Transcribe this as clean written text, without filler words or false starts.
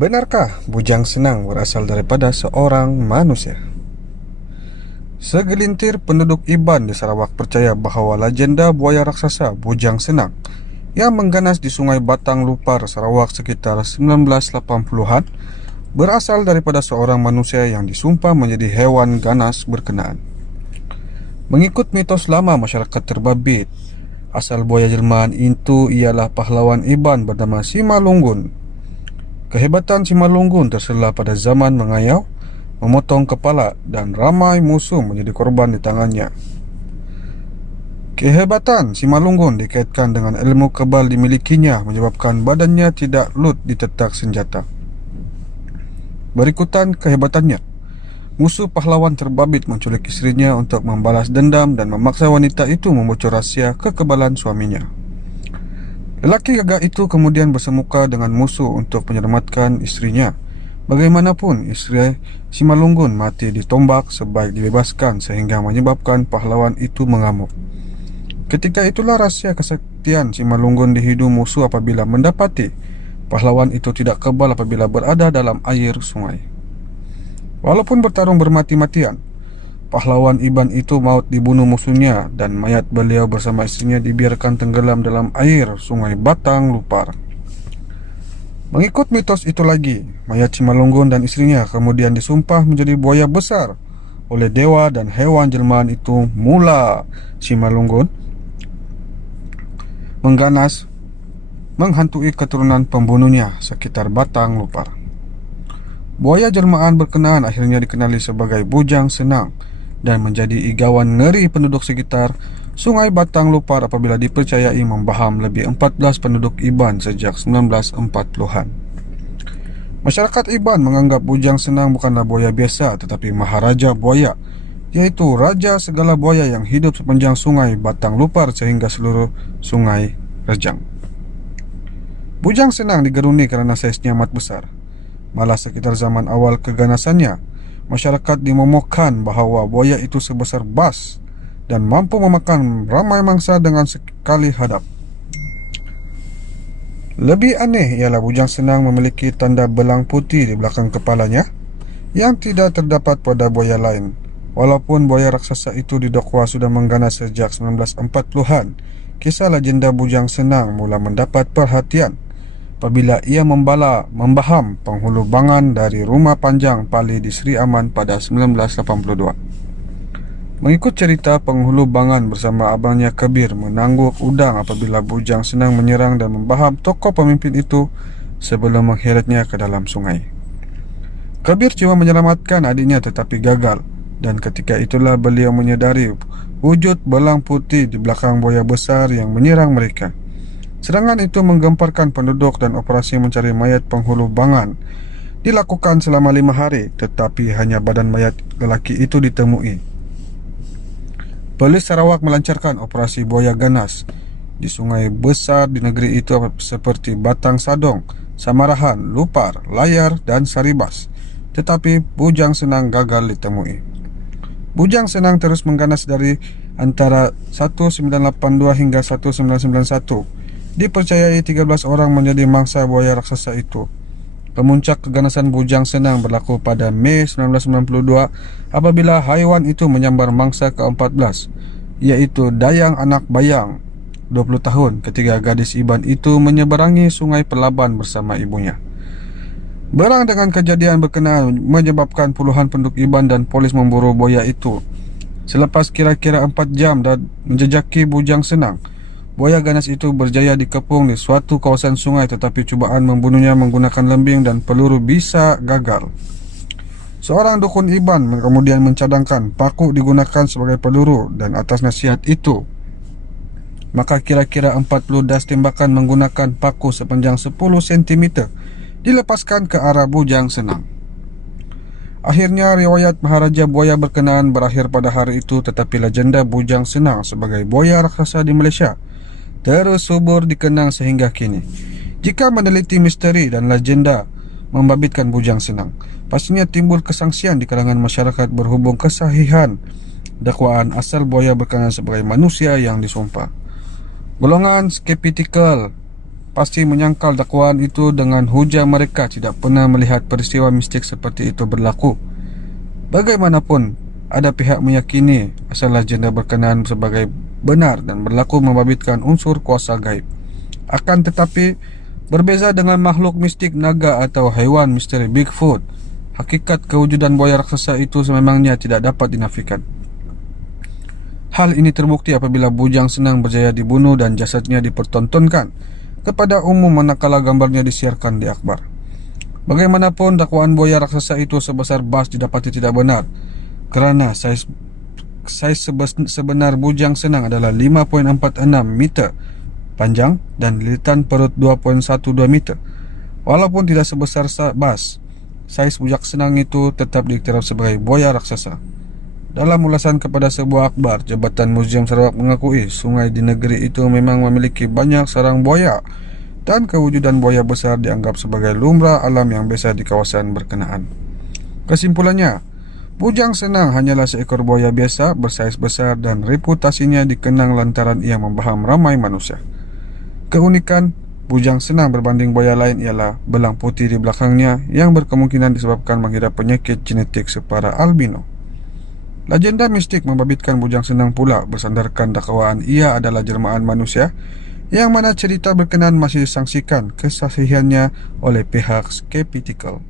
Benarkah bujang senang berasal daripada seorang manusia? Segelintir penduduk Iban di Sarawak percaya bahawa legenda buaya raksasa Bujang Senang yang mengganas di Sungai Batang Lupar, Sarawak sekitar 1980-an berasal daripada seorang manusia yang disumpah menjadi hewan ganas berkenaan. Mengikut mitos lama masyarakat terbabit, asal buaya jelmaan itu ialah pahlawan Iban bernama Simalungun. Kehebatan Simalungun terselah pada zaman mengayau, memotong kepala, dan ramai musuh menjadi korban di tangannya. Kehebatan Simalungun dikaitkan dengan ilmu kebal dimilikinya menyebabkan badannya tidak lut ditetak senjata. Berikutan kehebatannya, musuh pahlawan terbabit menculik isterinya untuk membalas dendam dan memaksa wanita itu membocor rahsia kekebalan suaminya. Lelaki gagah itu kemudian bersemuka dengan musuh untuk menyelamatkan isterinya. Bagaimanapun, isteri Simalungun mati ditombak sebaik dibebaskan sehingga menyebabkan pahlawan itu mengamuk. Ketika itulah rahsia kesaktian Simalungun di hidung musuh apabila mendapati pahlawan itu tidak kebal apabila berada dalam air sungai. Walaupun bertarung bermati-matian, pahlawan Iban itu maut dibunuh musuhnya dan mayat beliau bersama istrinya dibiarkan tenggelam dalam air Sungai Batang Lupar. Mengikut mitos itu lagi, mayat Simalungun dan istrinya kemudian disumpah menjadi buaya besar oleh dewa dan hewan jelmaan itu. Mula Simalungun mengganas menghantui keturunan pembunuhnya sekitar Batang Lupar. Buaya jelmaan berkenaan akhirnya dikenali sebagai Bujang Senang dan menjadi igawan ngeri penduduk sekitar Sungai Batang Lupar apabila dipercayai membaham lebih 14 penduduk Iban sejak 1940-an. Masyarakat Iban menganggap Bujang Senang bukanlah buaya biasa tetapi Maharaja Buaya, iaitu raja segala buaya yang hidup sepanjang Sungai Batang Lupar sehingga seluruh sungai rejang. Bujang Senang digeruni kerana saiznya amat besar. Malah sekitar zaman awal keganasannya, masyarakat dimomokkan bahawa buaya itu sebesar bas dan mampu memakan ramai mangsa dengan sekali hadap. Lebih aneh ialah Bujang Senang memiliki tanda belang putih di belakang kepalanya yang tidak terdapat pada buaya lain. Walaupun buaya raksasa itu didakwa sudah mengganas sejak 1940-an, kisah legenda Bujang Senang mula mendapat perhatian apabila ia membaham penghulu bangan dari Rumah Panjang Pali di Sri Aman pada 1982. Mengikut cerita, penghulu bangan bersama abangnya Kebir menangguk udang apabila Bujang Senang menyerang dan membaham tokoh pemimpin itu sebelum mengheretnya ke dalam sungai. Kebir cuba menyelamatkan adiknya tetapi gagal, dan ketika itulah beliau menyadari wujud belang putih di belakang buaya besar yang menyerang mereka. Serangan itu menggemparkan penduduk dan operasi mencari mayat penghulu bangan dilakukan selama 5 hari, tetapi hanya badan mayat lelaki itu ditemui. Polis Sarawak melancarkan operasi buaya ganas di sungai besar di negeri itu seperti Batang Sadong, Samarahan, Lupar, Layar dan Saribas, tetapi Bujang Senang gagal ditemui. Bujang Senang terus mengganas dari antara 1982 hingga 1991. Dipercayai 13 orang menjadi mangsa buaya raksasa itu. Pemuncak keganasan Bujang Senang berlaku pada Mei 1992 apabila haiwan itu menyambar mangsa ke-14, iaitu Dayang Anak Bayang, 20 tahun, ketika gadis Iban itu menyeberangi Sungai Pelaban bersama ibunya. Berang dengan kejadian berkenaan menyebabkan puluhan penduduk Iban dan polis memburu buaya itu. Selepas kira-kira 4 jam dan menjejaki Bujang Senang, buaya ganas itu berjaya dikepung di suatu kawasan sungai, tetapi cubaan membunuhnya menggunakan lembing dan peluru bisa gagal. Seorang dukun Iban kemudian mencadangkan paku digunakan sebagai peluru, dan atas nasihat itu maka kira-kira 40 das tembakan menggunakan paku sepanjang 10 cm dilepaskan ke arah Bujang Senang. Akhirnya riwayat Maharaja Buaya berkenaan berakhir pada hari itu, tetapi legenda Bujang Senang sebagai buaya raksasa di Malaysia terus subur dikenang sehingga kini. Jika meneliti misteri dan legenda membabitkan Bujang Senang, pastinya timbul kesangsian di kalangan masyarakat berhubung kesahihan dakwaan asal buaya berkenaan sebagai manusia yang disumpah. Golongan skeptikal pasti menyangkal dakwaan itu dengan hujah mereka tidak pernah melihat peristiwa mistik seperti itu berlaku. Bagaimanapun, ada pihak meyakini asal legenda berkenaan sebagai benar dan berlaku membabitkan unsur kuasa gaib. Akan tetapi, berbeza dengan makhluk mistik naga atau haiwan misteri Bigfoot, hakikat kewujudan buaya raksasa itu sememangnya tidak dapat dinafikan. Hal ini terbukti apabila Bujang Senang berjaya dibunuh dan jasadnya dipertontonkan kepada umum manakala gambarnya disiarkan di akhbar. Bagaimanapun, dakwaan buaya raksasa itu sebesar bas didapati tidak benar, kerana saiz sebenar Bujang Senang adalah 5.46 meter panjang dan lilitan perut 2.12 meter. Walaupun tidak sebesar bas, saiz Bujang Senang itu tetap diiktiraf sebagai buaya raksasa. Dalam ulasan kepada sebuah akhbar, Jabatan Muzium Sarawak mengakui sungai di negeri itu memang memiliki banyak sarang buaya dan kewujudan buaya besar dianggap sebagai lumrah alam yang biasa di kawasan berkenaan. Kesimpulannya, Bujang Senang hanyalah seekor buaya biasa bersaiz besar dan reputasinya dikenang lantaran ia membaham ramai manusia. Keunikan Bujang Senang berbanding buaya lain ialah belang putih di belakangnya yang berkemungkinan disebabkan mengidap penyakit genetik separa albino. Legenda mistik membabitkan Bujang Senang pula bersandarkan dakwaan ia adalah jelmaan manusia, yang mana cerita berkenaan masih disangsikan kesaksiannya oleh pihak skeptikal.